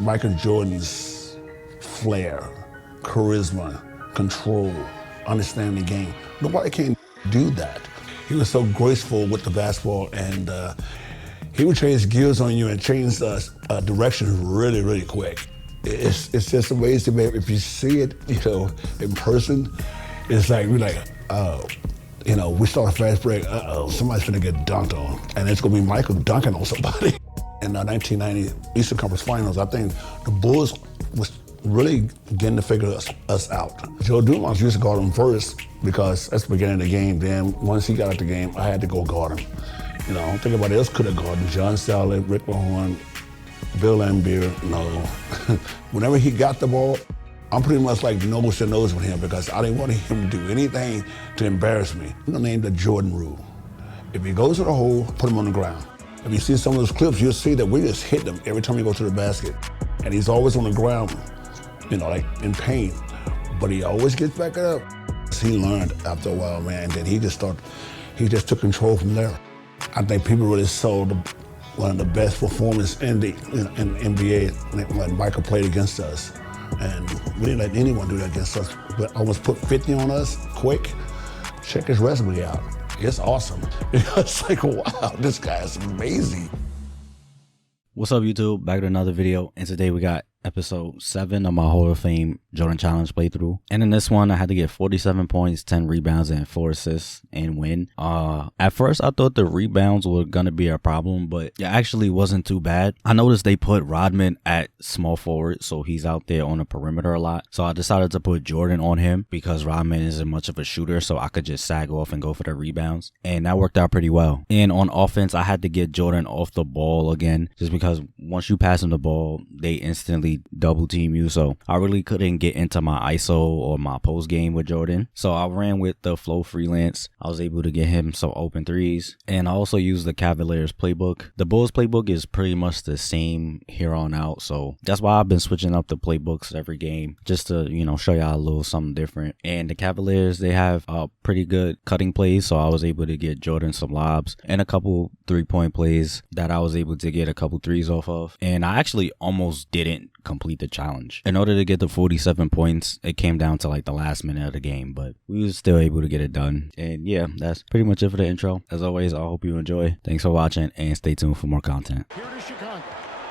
Michael Jordan's flair, charisma, control, understanding the game. Nobody can do that. He was so graceful with the basketball, and he would change gears on you and change direction really, really quick. It's just amazing, man. If you see it, in person, it's like, we're like, oh, we start a fast break, somebody's gonna get dunked on, and it's gonna be Michael dunking on somebody. In the 1990 Eastern Conference Finals, I think the Bulls was really getting to figure us out. Joe Dumars used to guard him first because that's the beginning of the game. Then once he got out the game, I had to go guard him. I don't think anybody else could have guarded him. John Salley, Rick Mahorn, Bill Laimbeer, no. Whenever he got the ball, I'm pretty much like nose to nose with him because I didn't want him to do anything to embarrass me. I'm named the Jordan rule. If he goes to the hole, put him on the ground. If you see some of those clips, you'll see that we just hit him every time he goes to the basket. And he's always on the ground, like in pain. But he always gets back up. He learned after a while, man, and then he just took control from there. I think people really saw one of the best performances in the NBA when Michael played against us. And we didn't let anyone do that against us. But almost put 50 on us quick. Check his resume out. It's awesome. It's like, wow, this guy is amazing. What's up, YouTube? Back to another video, and today we got episode 7 of my Hall of Fame Jordan Challenge playthrough. And in this one, I had to get 47 points, 10 rebounds, and 4 assists and win. At first, I thought the rebounds were gonna be a problem, but it actually wasn't too bad. I noticed they put Rodman at small forward, so he's out there on the perimeter a lot. So I decided to put Jordan on him because Rodman isn't much of a shooter, so I could just sag off and go for the rebounds. And that worked out pretty well. And on offense, I had to get Jordan off the ball again, just because once you pass him the ball, they instantly double team you. So I really couldn't get into my ISO or my post game with Jordan. So I ran with the flow freelance. I was able to get him some open threes. And I also used the Cavaliers playbook. The Bulls playbook is pretty much the same here on out. So that's why I've been switching up the playbooks every game, just to, show y'all a little something different. And the Cavaliers, they have pretty good cutting plays. So I was able to get Jordan some lobs and a couple 3-point plays that I was able to get a couple threes off of. And I actually almost didn't complete the challenge. In order to get the 47 points, it came down to like the last minute of the game, but we were still able to get it done. And yeah, that's pretty much it for the intro. As always, I hope you enjoy. Thanks for watching, and stay tuned for more content. Here to Chicago,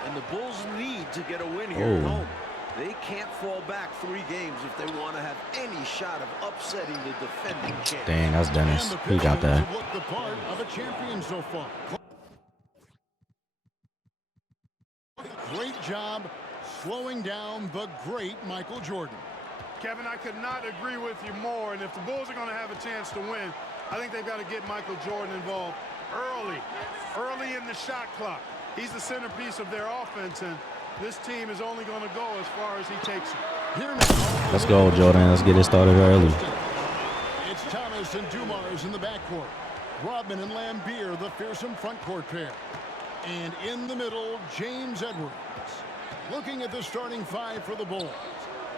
and the Bulls need to get a win here at home. They can't fall back 3 games if they want to have any shot of upsetting the defending champions. Dang, that's Dennis. He got that. Look the part of a champion so far. Great job slowing down the great Michael Jordan. Kevin, I could not agree with you more. And if the Bulls are going to have a chance to win, I think they've got to get Michael Jordan involved early in the shot clock. He's the centerpiece of their offense, and this team is only going to go as far as he takes it. Let's go, Jordan. Let's get it started early. It's Thomas and Dumars in the backcourt. Rodman and Laimbeer, the fearsome frontcourt pair. And in the middle, James Edwards. Looking at the starting 5 for the Bulls.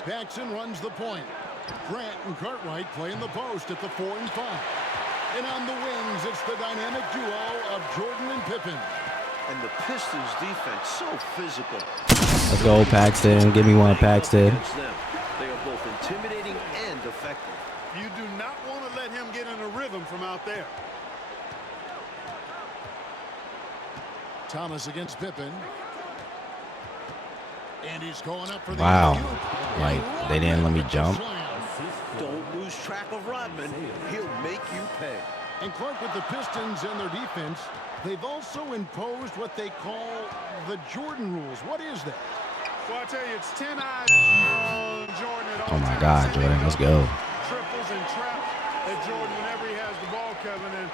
Paxson runs the point. Grant and Cartwright play in the post at the 4 and 5. And on the wings, it's the dynamic duo of Jordan and Pippen. And the Pistons defense so physical. Let's go, Paxton. Give me one, Paxton. They are both intimidating and effective. You do not want to let him get in a rhythm from out there. Thomas against Pippen. And he's going up for the wow. Like, they didn't let me jump. Don't lose track of Rodman. He'll make you pay. And Clark, with the Pistons and their defense, they've also imposed what they call the Jordan rules. What is that? Well, I tell you, it's 10 eyes on Jordan at all Oh, my times. God, Jordan. Let's go. Triples and traps at Jordan whenever he has the ball, Kevin. And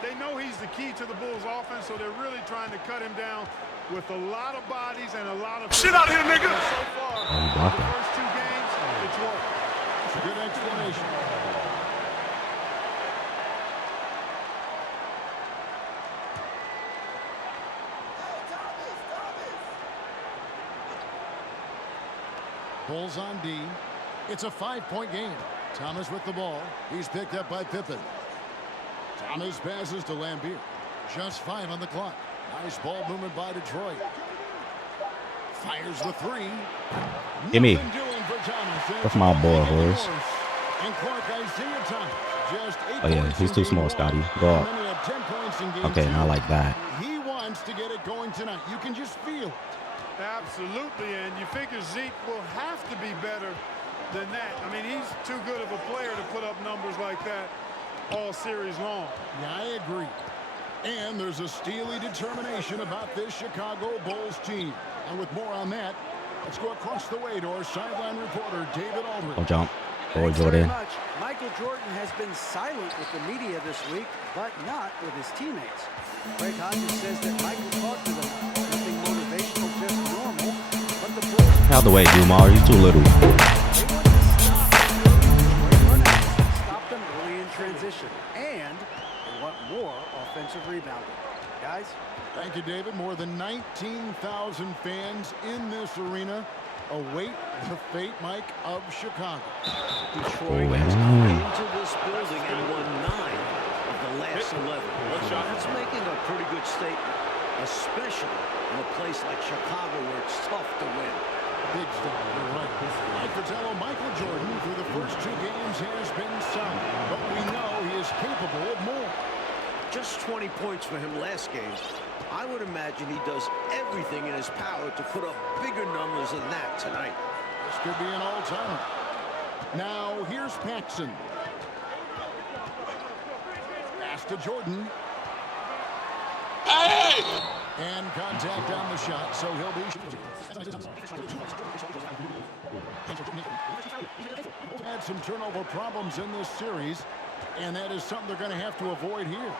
they know he's the key to the Bulls' offense, so they're really trying to cut him down with a lot of bodies and a lot of... Shit out here, nigga! So far, the first 2 games, it's worked. It's a good explanation. Bulls on D. It's a 5-point game. Thomas with the ball. He's picked up by Pippen. Thomas passes to Laimbeer. Just 5 on the clock. Nice ball movement by Detroit. Fires the three. Give me. Nothing doing for Thomas. That's my boy, Horace. And Clark Isaiah Thomas, just 8 Oh, yeah, points he's in too game small, one, Scotty. Go up. and then he had 10 points in game Okay, two. not like that. He wants to get it going tonight. You can just feel it. Absolutely, and you figure Zeke will have to be better than that. I mean, he's too good of a player to put up numbers like that all series long. Yeah, I agree. And there's a steely determination about this Chicago Bulls team. And with more on that, let's go across the way to our sideline reporter, David Aldridge. Don't jump. Boy, Thanks very Jordan. much. Michael Jordan has been silent with the media this week, but not with his teammates. Craig Hodges says that Michael talked to them. Nothing motivational, just normal. But the Bulls... Out the way, Dumar. He's too little. They want to stop them early in transition, and they want more offensive rebounding. Guys? Thank you, David. More than 19,000 fans in this arena await the fate, Mike, of Chicago. Detroit Oh, has man. come into this building and won 9 of the last 11. That's making a pretty good statement, especially in a place like Chicago where it's tough to win. Big step, you're right. Mike Fratello, Michael Jordan, through the first 2 games has been solid, but we know he is capable of more. Just 20 points for him last game. I would imagine he does everything in his power to put up bigger numbers than that tonight. This could be an all-timer. Now, here's Paxson. Pass to Jordan. And contact on the shot, so he'll be had some turnover problems in this series, and that is something they're going to have to avoid here.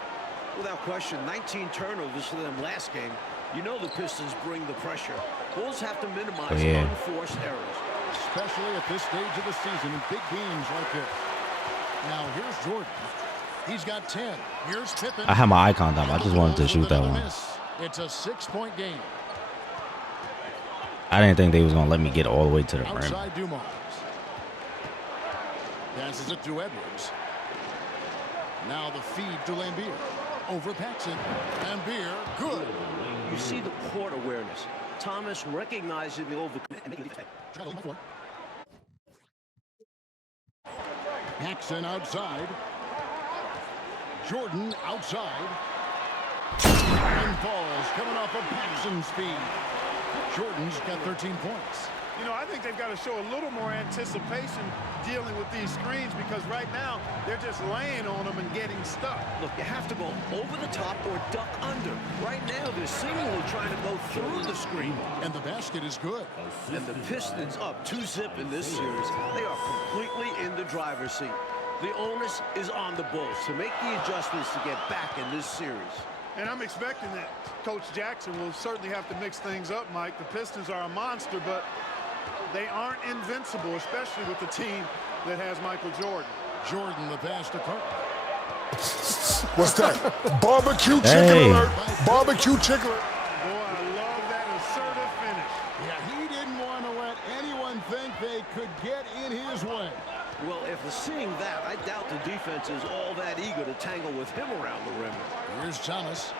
Without question, 19 turnovers for them last game. You know the Pistons bring the pressure. Bulls have to minimize unforced errors. Especially at this stage of the season in big games like this. Now, here's Jordan. He's got 10. Here's Pippen. I had my icon down. I just wanted to shoot that one. It's a 6-point game. I didn't think they was going to let me get all the way to the rim. Outside Dumars. Passes it to Edwards. Now the feed to Lambeer. Over Paxson. Lambeer, good. You see the court awareness. Thomas recognizing the over. Paxson outside. Jordan outside. And falls coming off of Paxson's feed. Jordan's got 13 points. You know, I think they've got to show a little more anticipation dealing with these screens because right now they're just laying on them and getting stuck. Look, you have to go over the top or duck under. Right now, they're seemingly trying to go through the screen. And the basket is good. And the Pistons up 2-zip in this series. They are completely in the driver's seat. The onus is on the Bulls to make the adjustments to get back in this series. And I'm expecting that Coach Jackson will certainly have to mix things up, Mike. The Pistons are a monster, but they aren't invincible, especially with the team that has Michael Jordan. Jordan, the pass to Carter. What's that? Barbecue chicken alert. Barbecue chicken alert. Boy, I love that assertive finish. Yeah, he didn't want to let anyone think they could get in his way. Well, if seeing that, I doubt the defense is all that eager to tangle with him around the rim. Here's Thomas.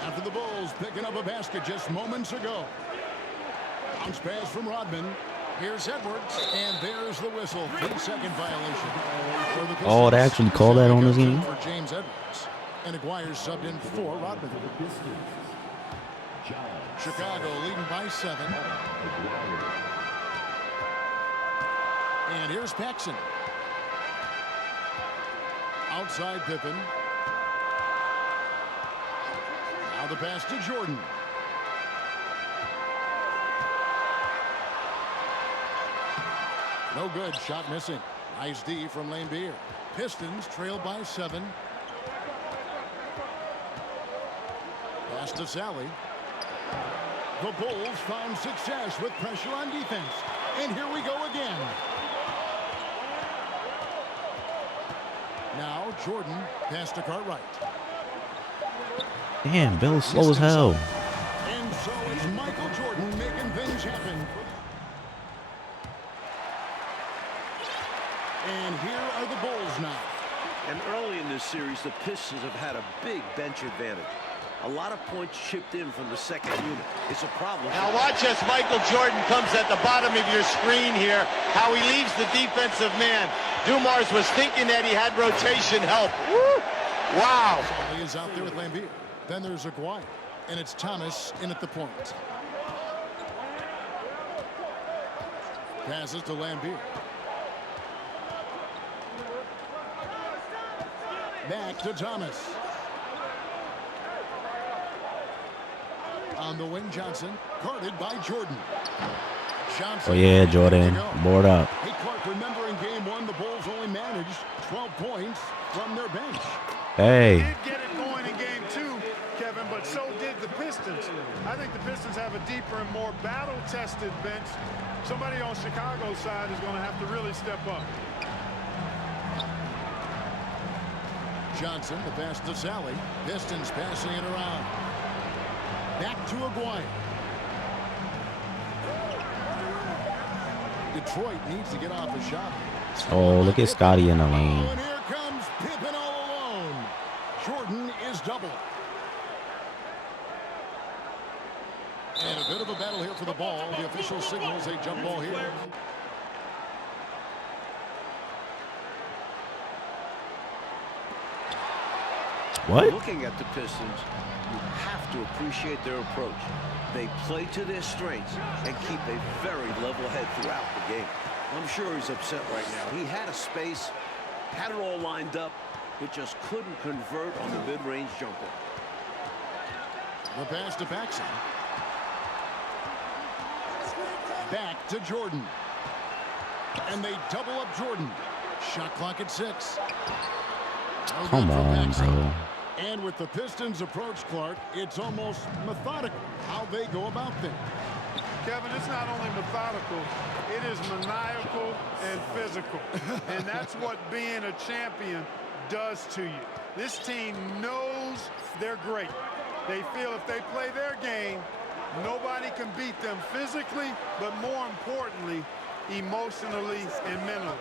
After the Bulls picking up a basket just moments ago. Bounce pass from Rodman. Here's Edwards, and there's the whistle. 3-second violation. Oh, they actually called that on this game? For James Edwards. And Aguirre subbed in for Rodman. Chicago leading by 7. And here's Paxson. Outside Pippen. Now the pass to Jordan. No good. Shot missing. Nice D from Lambeer. Pistons trail by 7. Pass to Sally. The Bulls found success with pressure on defense. And here we go again. Now Jordan pass to Cartwright. Damn, Bill's slow as hell. And so it's Michael Jordan making things happen. And here are the Bulls now. And early in this series, the Pistons have had a big bench advantage. A lot of points chipped in from the second unit. It's a problem. Now watch as Michael Jordan comes at the bottom of your screen here, how he leaves the defensive man. Dumars was thinking that he had rotation help. Woo! Wow. He is out there with Lambier. Then there's Aguirre, and it's Thomas in at the point. Passes to Lambier. Back to Thomas. On the wing, Johnson, guarded by Jordan. Johnson. Oh yeah, Jordan, board up. Hey, Clark, remember in game one, the Bulls only managed 12 points from their bench. Hey. They did get it going in game two, Kevin, but so did the Pistons. I think the Pistons have a deeper and more battle-tested bench. Somebody on Chicago's side is going to have to really step up. Johnson, the pass to Sally. Pistons passing it around. Back to Aguirre. Detroit needs to get off a shot. Oh, look at Scotty in the lane. And here comes Pippen all alone. Jordan is double. And a bit of a battle here for the ball. The official signals a jump ball here. What? Looking at the Pistons, you have to appreciate their approach. They play to their strengths and keep a very level head throughout the game. I'm sure he's upset right now. He had a space, had it all lined up, but just couldn't convert on the mid-range jumper. The pass to Paxson. Back to Jordan. And they double up Jordan. Shot clock at 6. Come on, bro. And with the Pistons' approach, Clark, it's almost methodical how they go about things. Kevin, it's not only methodical, it is maniacal and physical. And that's what being a champion does to you. This team knows they're great. They feel if they play their game, nobody can beat them physically, but more importantly, emotionally and mentally.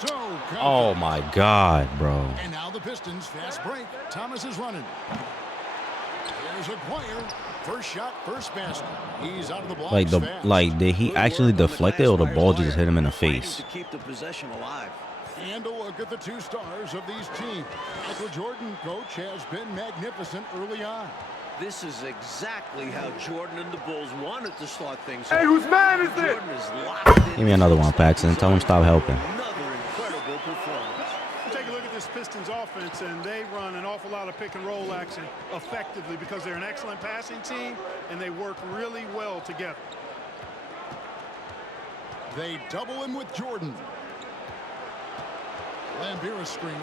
So Oh my God, bro. And now the Pistons fast break. Thomas is running. There's Aguirre. First shot, first basket. He's out of the block. Did he actually deflect it or the ball just hit him in the face? To keep the possession alive. And a look at the two stars of these teams. Michael Jordan, coach, has been magnificent early on. This is exactly how Jordan and the Bulls wanted to start things. Hey, whose man is it? Jordan is locked in. Give me another one, Paxson. Tell him stop helping. Another incredible performance. Take a look at this Pistons offense, and they run an awful lot of pick and roll action effectively because they're an excellent passing team and they work really well together. They double him with Jordan. Lambier screen.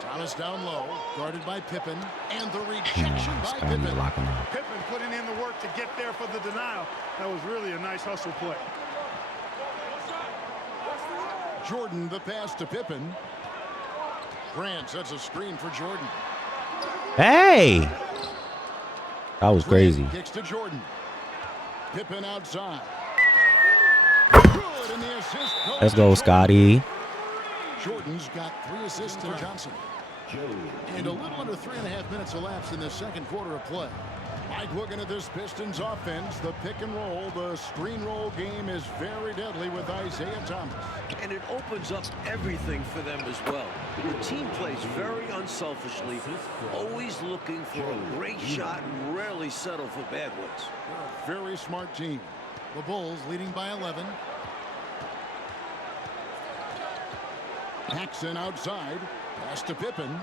Thomas down low, guarded by Pippen, and the rejection by Pippen. Pippen putting in the work to get there for the denial. That was really a nice hustle play. Jordan, the pass to Pippen. Grant sets a screen for Jordan. Hey! That was crazy. Kicks to Jordan. Pippen outside. Good, and the assist goes Let's go, Scotty. Jordan's got 3 assists to Johnson. And a little under 3.5 minutes elapsed in the second quarter of play. Mike, looking at this Pistons offense, the pick and roll, the screen roll game is very deadly with Isaiah Thomas. And it opens up everything for them as well. The team plays very unselfishly, always looking for a great shot and rarely settle for bad ones. Very smart team. The Bulls leading by 11. Paxson outside. Pass to Pippen.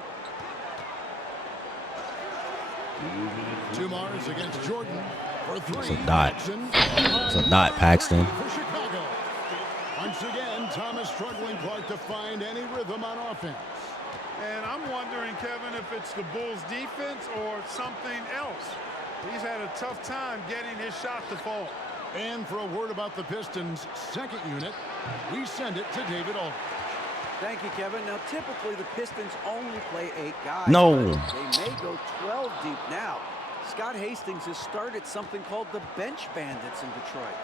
Dumars against Jordan for 3. It's a dot. It's a dot, Paxton. For Chicago. Once again, Thomas struggling, Clark, to find any rhythm on offense. And I'm wondering, Kevin, if it's the Bulls' defense or something else. He's had a tough time getting his shot to fall. And for a word about the Pistons' second unit, we send it to David Aldridge. Thank you, Kevin. Now, typically, the Pistons only play 8 guys. No. They may go 12 deep now. Scott Hastings has started something called the Bench Bandits in Detroit.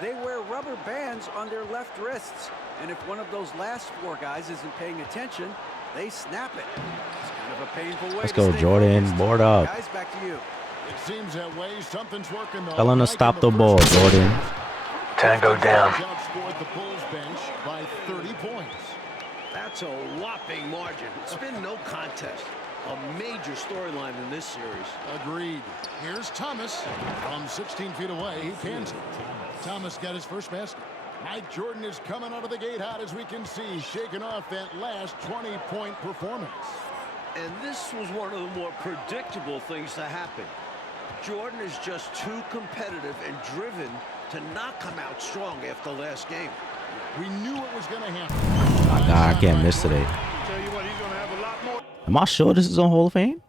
They wear rubber bands on their left wrists, and if one of those last 4 guys isn't paying attention, They snap it. It's kind of a painful way Let's to go, stay Jordan. focused. Board up. Guys, back to you. It seems that way. Something's working though. Tell him to stop the ball, Jordan. Tango down. Outscored the Bulls bench by 30 points. That's a whopping margin. It's been no contest. A major storyline in this series. Agreed. Here's Thomas from 16 feet away. He cans it. Thomas got his first basket. Mike Jordan is coming out of the gate hot, as we can see, shaking off that last 20-point performance. And this was one of the more predictable things to happen. Jordan is just too competitive and driven to not come out strong after last game. We knew it was going to happen. My God, I can't miss today. Tell you what, he's going to have a lot more. Am I sure this is on Hall of Fame?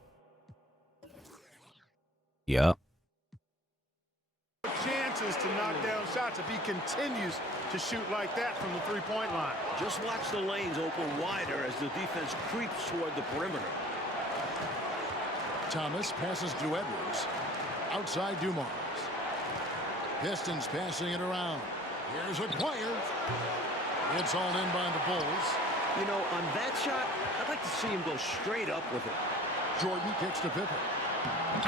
Yep. Chances to knock down shots if he continues to shoot like that from the three-point line. Just watch the lanes open wider as the defense creeps toward the perimeter. Thomas passes to Edwards. Outside Dumars. Pistons passing it around. Here's Aguirre. It's all in by the Bulls. You know, on that shot, I'd like to see him go straight up with it. Jordan kicks to Pippen.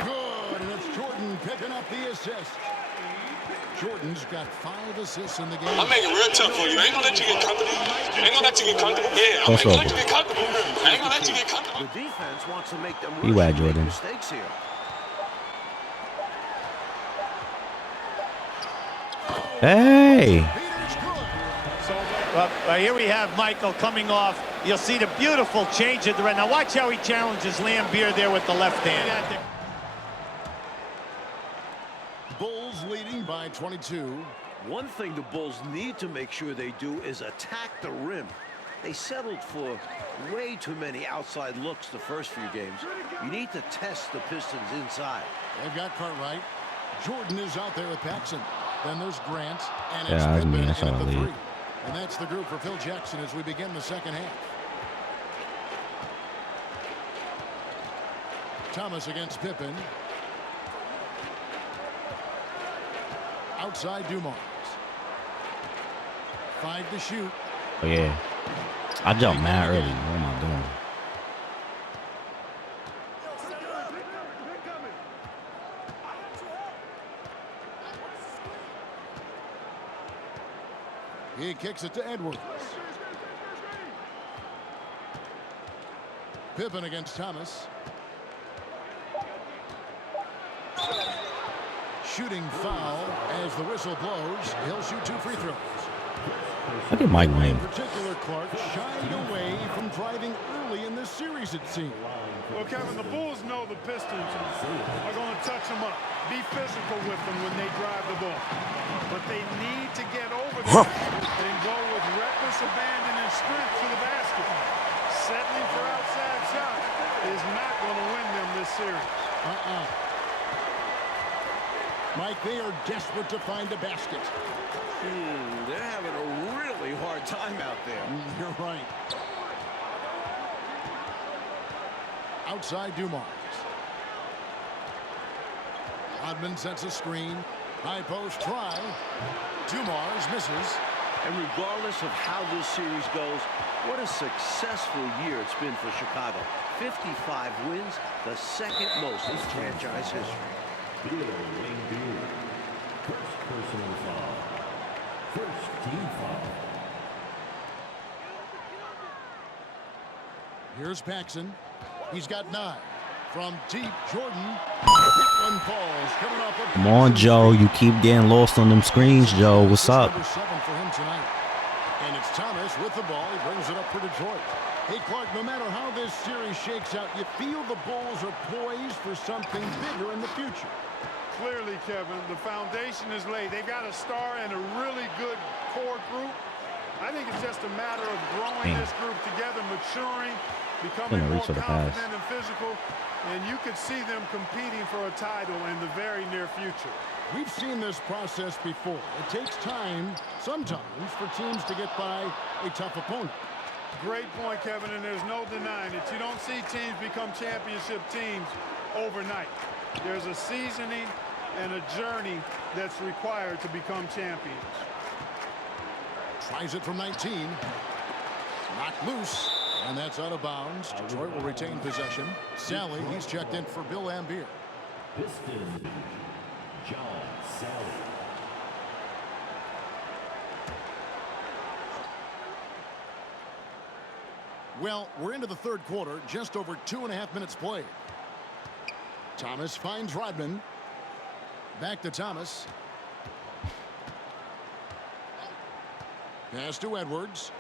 Good, and it's Jordan picking up the assist. Jordan's got 5 assists in the game. I'm making it real tough for you. I ain't gonna let you get comfortable. I ain't gonna let you get comfortable. Yeah, I'm gonna let you get comfortable. I ain't gonna let you get comfortable. The defense wants to make them You at, make Jordan. mistakes here. Hey. Well, here we have Michael coming off. You'll see the beautiful change of the red. Now watch how he challenges Lambeer there with the left hand. Bulls leading by 22. One thing the Bulls need to make sure they do is attack the rim. They settled for way too many outside looks the first few games. You need to test the Pistons inside. They've got Cartwright. Jordan is out there with Paxson. Then there's Grant. And it's Yeah, I Pippen mean, in that's at how I the lead. 3. And that's the group for Phil Jackson as we begin the second half. Thomas against Pippen. Outside Dumars. 5 to shoot. Oh, yeah. I jumped mad early. What am I doing? He kicks it to Edwards. Pippen against Thomas. Shooting foul as the whistle blows. He'll shoot 2 free throws. Look at Mike In Wayne. particular, Clark shied away from driving early in this series, it seemed. Well, Kevin, the Bulls know the Pistons are going to touch them up, be physical with them when they drive the ball. But they need to get over them and go with reckless abandon and strength to the basket. Settling for outside shots is not going to win them this series. Mike, they are desperate to find a basket. They're having a really hard time out there. You're right. Outside Dumars. Hodman sets a screen. High post try. Dumars misses. And regardless of how this series goes, what a successful year it's been for Chicago. 55 wins, the second most in franchise history. First personal foul. First team foul. Here's Paxson. He's got 9. From deep, Jordan. That one falls. Coming off of Come on, Joe. You keep getting lost on them screens, Joe. What's up? Number 7 for him tonight. And it's Thomas with the ball. He brings it up for Detroit. Hey, Clark, no matter how this series shakes out, you feel the Bulls are poised for something bigger in the future. Clearly, Kevin, the foundation is laid. They've got a star and a really good core group. I think it's just a matter of growing this group together, maturing, becoming more confident and physical, and you could see them competing for a title in the very near future. We've seen this process before. It takes time, sometimes, for teams to get by a tough opponent. Great point, Kevin, and there's no denying it. You don't see teams become championship teams overnight. There's a seasoning and a journey that's required to become champions. Tries it from 19. Knocked loose. And that's out of bounds. Detroit will retain possession. Sally, he's checked in for Bill Lambier. Pistons, John Sally. Well, we're into the third quarter, just over 2.5 minutes played. Thomas finds Rodman. Back to Thomas. Pass to Edwards.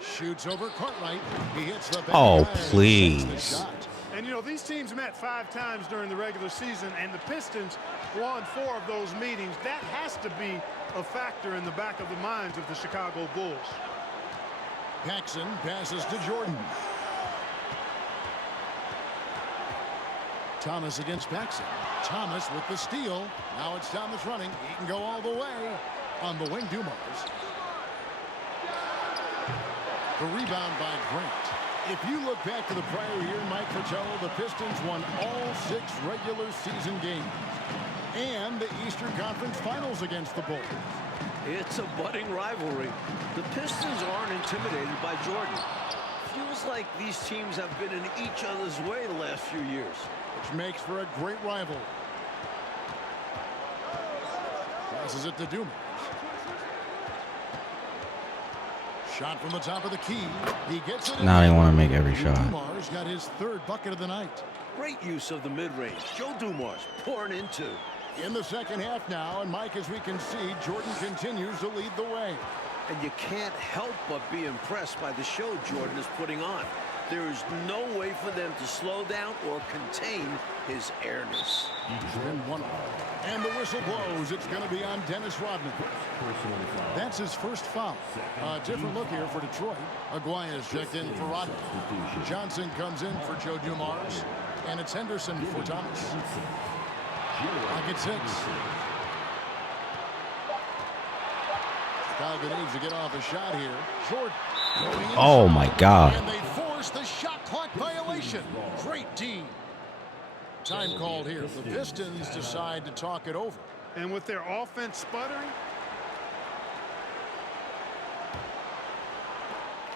Shoots over Cartwright. He hits the back. Oh, please. And, you know, these teams met 5 times during the regular season, and the Pistons won 4 of those meetings. That has to be a factor in the back of the minds of the Chicago Bulls. Paxson passes to Jordan. Thomas against Paxson. Thomas with the steal. Now it's Thomas running. He can go all the way. On the wing, Dumars. The rebound by Grant. If you look back to the prior year, Mike Fratello, the Pistons won all 6 regular season games and the Eastern Conference Finals against the Bulls. It's a budding rivalry. The Pistons aren't intimidated by Jordan. Feels like these teams have been in each other's way the last few years. Which makes for a great rivalry. Passes it to Dumars. Shot from the top of the key. He gets it. Now they want to make every shot. Dumars got his 3rd bucket of the night. Great use of the mid-range. Joe Dumars pouring into. In the second half now, and Mike, as we can see, Jordan continues to lead the way. And you can't help but be impressed by the show Jordan is putting on. There is no way for them to slow down or contain his airness. And the whistle blows. It's going to be on Dennis Rodman. That's his first foul. A different look here for Detroit. Aguirre is checked in for Rodman. Johnson comes in for Joe Dumars. And it's Henderson for Thomas. Pocket 6. Chicago needs to get off a shot here. Jordan. Oh my God. And they force the shot clock violation. Great D. Time called here. The Pistons decide to talk it over. And with their offense sputtering.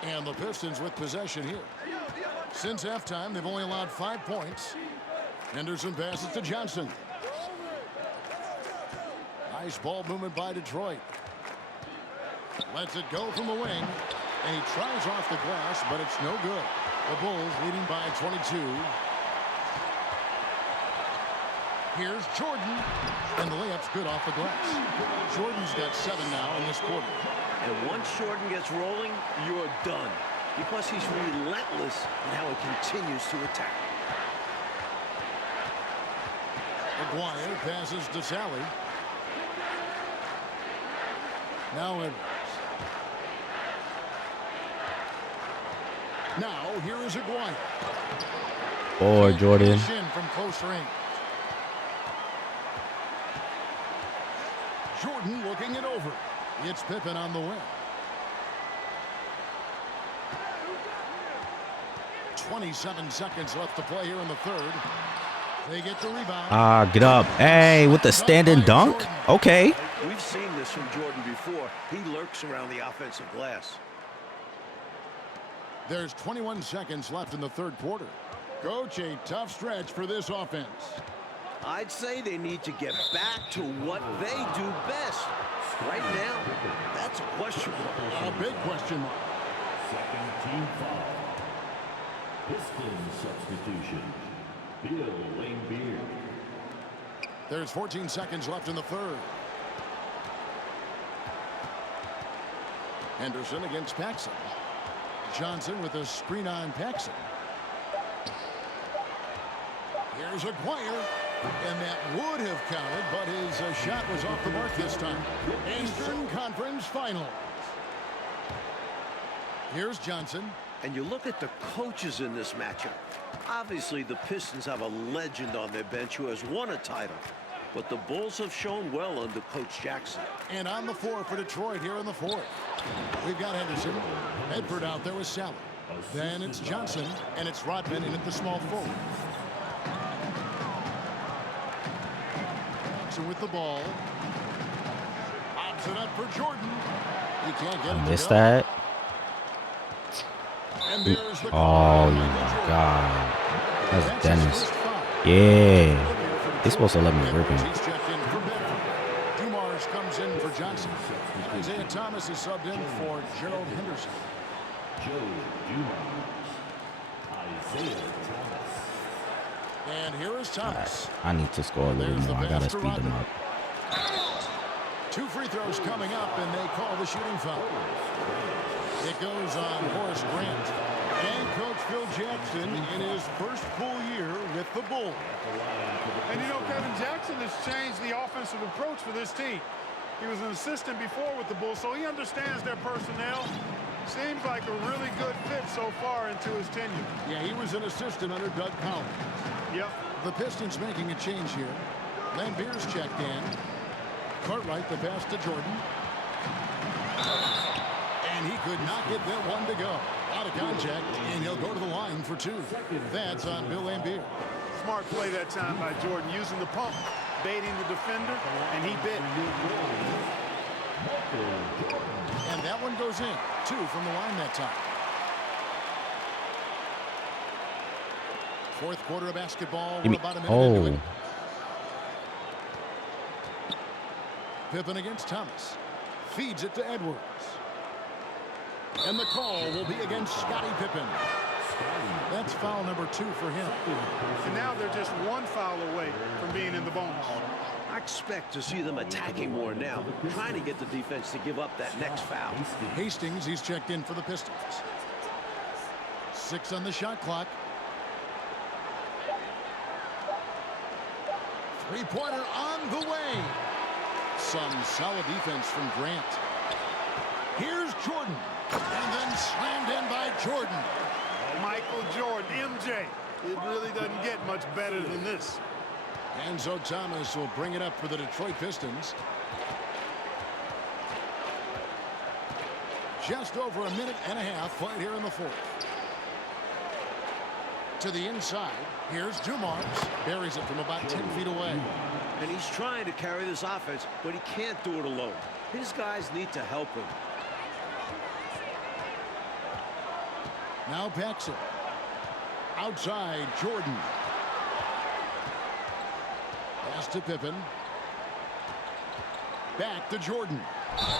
And the Pistons with possession here. Since halftime, they've only allowed 5 points. Henderson passes to Johnson. Nice ball movement by Detroit. Lets it go from the wing. And he tries off the glass, but it's no good. The Bulls leading by 22. Here's Jordan. And the layup's good off the glass. Jordan's got 7 now in this quarter. And once Jordan gets rolling, you're done. Because he's relentless in how he continues to attack. Aguirre passes to Sally. Now Edwards. Now here is Aguirre. Or Jordan. From close range. Jordan looking it over. It's Pippen on the wing. 27 seconds left to play here in the third. They get the rebound. Get up. Hey, with the stand-in dunk? Okay. We've seen this from Jordan before. He lurks around the offensive glass. There's 21 seconds left in the third quarter. Coach, a tough stretch for this offense. I'd say they need to get back to what they do best. Right now, that's a question mark. A big question mark. Second team foul. Pistons substitution. Bill Lambier. There's 14 seconds left in the third. Henderson against Paxson. Johnson with a screen on Paxson. Here's Aguirre. And that would have counted, but his shot was off the mark this time. Eastern Conference Finals. Here's Johnson. And you look at the coaches in this matchup. Obviously, the Pistons have a legend on their bench who has won a title. But the Bulls have shown well under Coach Jackson. And on the floor for Detroit here in the fourth. We've got Henderson. Edford out there with Sally. Then it's Johnson, and it's Rodman in at the small forward. With the ball. Pops it up for Jordan. He can't get it. Missed that. Lambeer's the Oh call. my God. That's That's his Dennis. first foul. Yeah. He's supposed to let me rip Edwards, him. he's checked in for Bedford. Dumars comes in for Johnson. Isaiah Thomas is subbed in for Gerald Henderson. Joe Dumars. Isaiah Thomas. And here is Thomas. I need to score a little There's the more. I gotta pass to speed them Rodman. up. 2 free throws coming up, and they call the shooting foul. It goes on Horace Grant. And Coach Phil Jackson in his first full year with the Bulls. And you know, Kevin Jackson has changed the offensive approach for this team. He was an assistant before with the Bulls, so he understands their personnel. Seems like a really good fit so far into his tenure. Yeah, he was an assistant under Doug Collins. Yep. The Pistons making a change here. Lambeer's checked in. Cartwright, the pass to Jordan. And he could not get that one to go. Out of contact, and he'll go to the line for 2. That's on Bill Lambeer. Smart play that time by Jordan, using the pump, baiting the defender, and he bit. And that one goes in. 2 from the line that time. Fourth quarter of basketball. We're about a minute into it. Pippen against Thomas. Feeds it to Edwards. And the call will be against Scottie Pippen. That's foul number 2 for him. And now they're just 1 foul away from being in the bonus. I expect to see them attacking more now, trying to get the defense to give up that next foul. Hastings, he's checked in for the Pistons. 6 on the shot clock. 3-pointer on the way. Some solid defense from Grant. Here's Jordan. And then slammed in by Jordan. Michael Jordan, MJ. It really doesn't get much better than this. Enzo Thomas will bring it up for the Detroit Pistons. Just over a minute and a half played here in the fourth. To the inside. Here's Dumars. Buries it from about 10 feet away. And he's trying to carry this offense, but he can't do it alone. His guys need to help him. Now Paxson. Outside, Jordan. Pass to Pippen. Back to Jordan.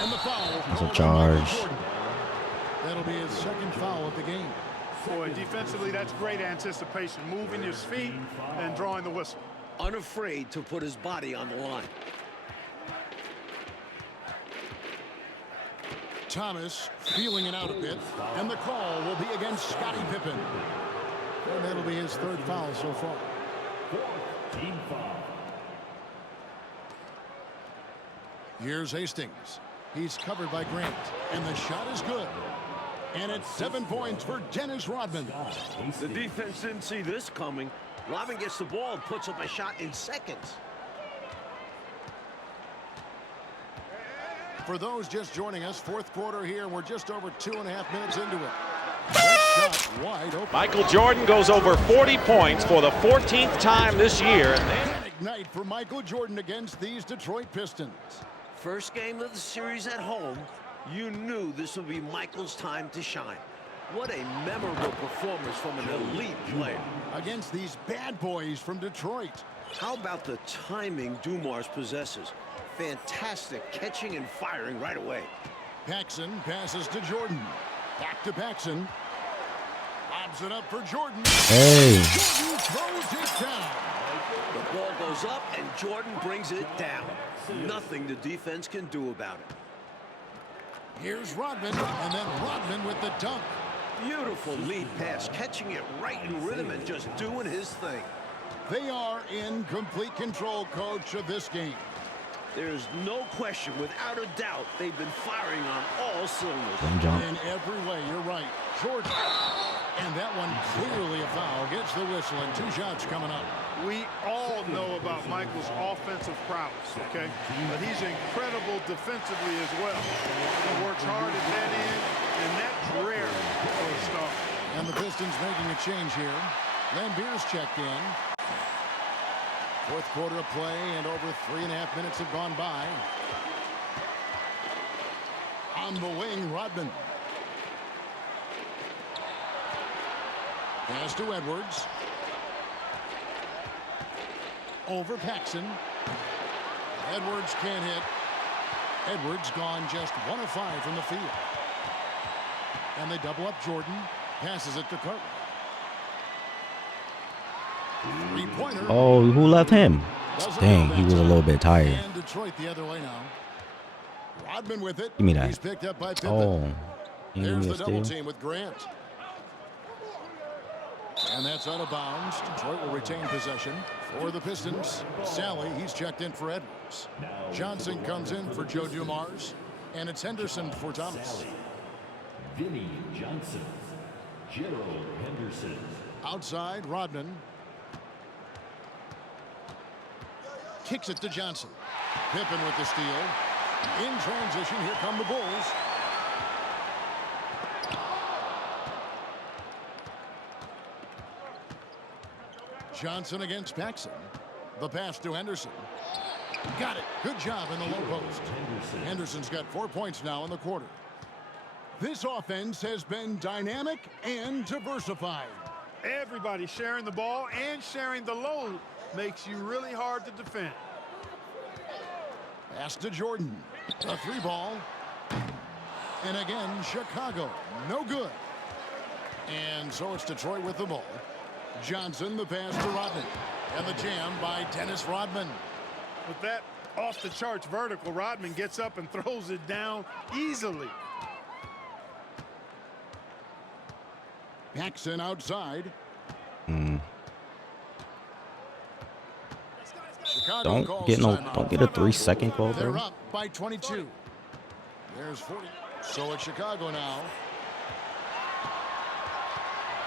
And the foul. It's a charge. That'll be his second foul of the game. Boy, defensively, that's great anticipation. Moving your feet and drawing the whistle. Unafraid to put his body on the line. Thomas feeling it out a bit. And the call will be against Scottie Pippen. And that'll be his third foul so far. Team foul. Here's Hastings. He's covered by Grant. And the shot is good. And it's 7 points for Dennis Rodman. The defense didn't see this coming. Rodman gets the ball and puts up a shot in seconds. For those just joining us, fourth quarter here. We're just over 2.5 minutes into it. That shot wide open. Michael Jordan goes over 40 points for the 14th time this year. Panic night for Michael Jordan against these Detroit Pistons. First game of the series at home, you knew this would be Michael's time to shine. What a memorable performance from an elite player. Against these bad boys from Detroit. How about the timing Dumars possesses? Fantastic catching and firing right away. Paxson passes to Jordan. Back to Paxson. Lobs it up for Jordan. Hey. Jordan throws it down. The ball goes up and Jordan brings it down. Nothing the defense can do about it. Here's Rodman, and then Rodman with the dunk. Beautiful lead pass, catching it right in rhythm and just doing his thing. They are in complete control, coach, of this game. There's no question, without a doubt, they've been firing on all cylinders. In every way, you're right. Jordan. And that one clearly a foul. Gets the whistle, and 2 shots coming up. We all know about Michael's offensive prowess, okay? But he's incredible defensively as well. He works hard at that end, and that's rare for a star. And the Pistons making a change here. Lambeer's checked in. Fourth quarter of play, and over 3.5 minutes have gone by. On the wing, Rodman. Pass to Edwards. Over Paxson. Edwards can't hit. Edwards gone just 1 of 5 from the field. And they double up Jordan. Passes it to Cartwright. Three-pointer. Oh, who left him? Dang, he was a little bit tired. And Detroit the other way now. Rodman with it. Give me that. He's picked up by Pippen. Oh, there's the double team with Grant. And that's out of bounds. Detroit will retain possession for the Pistons. Sally, he's checked in for Edwards. Johnson comes in for Joe Dumars. And it's Henderson for Thomas. Vinny Johnson. Gerald Henderson. Outside, Rodman. Kicks it to Johnson. Pippen with the steal. In transition, here come the Bulls. Johnson against Paxson. The pass to Henderson. Got it. Good job in the low post. Henderson's got 4 points now in the quarter. This offense has been dynamic and diversified. Everybody sharing the ball and sharing the load makes you really hard to defend. Pass to Jordan. A 3-ball. And again, Chicago. No good. And so it's Detroit with the ball. Johnson, the pass to Rodman. And the jam by Dennis Rodman. With that off-the-charts vertical, Rodman gets up and throws it down easily. Paxson outside. Chicago Don't get a 3-second call, They're bro. up by 22. There's 40. So it's Chicago now.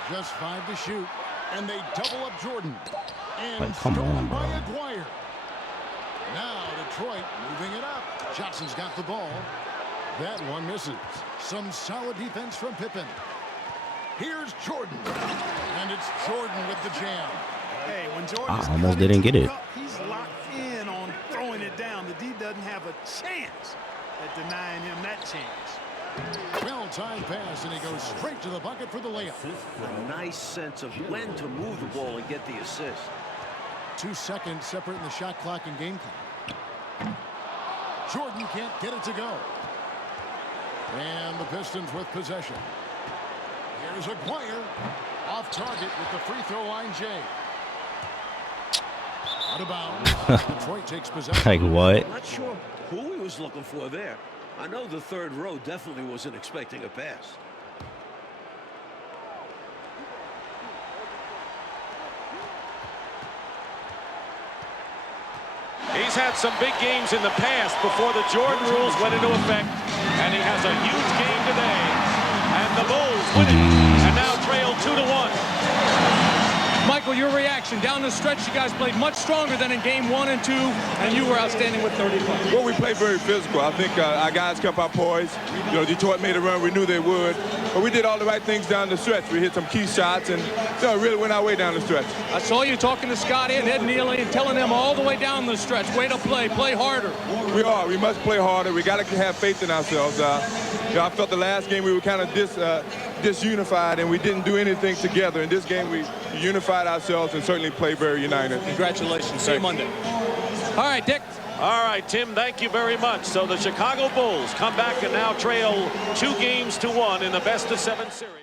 Just 5 to shoot. And they double up Jordan. And Like, come on, bro. by Aguirre. Now Detroit moving it up. Johnson's got the ball. That one misses. Some solid defense from Pippen. Here's Jordan. And it's Jordan with the jam. Hey, when Jordan I almost didn't get it. He's locked in on throwing it down. The D doesn't have a chance at denying him that chance. Well-timed pass, and he goes straight to the bucket for the layup. A nice sense of when to move the ball and get the assist. 2 seconds separating the shot clock and game clock. Jordan can't get it to go. And the Pistons with possession. Here's Aguirre. Off target with the free throw line, Jay. Out of bounds. Detroit takes possession. Like what? I'm not sure who he was looking for there. I know the third row definitely wasn't expecting a pass. He's had some big games in the past before the Jordan rules went into effect, and he has a huge game today. And the Bulls win it, and now trail 2-1. Michael, your reaction down the stretch. You guys played much stronger than in game 1 and 2, and you were outstanding with 30 points. Well, we played very physical. I think our guys kept our poise. You know, Detroit made a run. We knew they would, but we did all the right things down the stretch. We hit some key shots and really went our way down the stretch. I saw you talking to Scotty and Ed Neely and telling them all the way down the stretch, way to play harder. We are. We must play harder. We got to have faith in ourselves. You know, I felt the last game we were kind of disunified, and we didn't do anything together. In this game, we unified ourselves and certainly played very united. Congratulations. See you Monday. All right, Dick. All right, Tim, thank you very much. So the Chicago Bulls come back and now trail 2-1 in the best-of-7 series.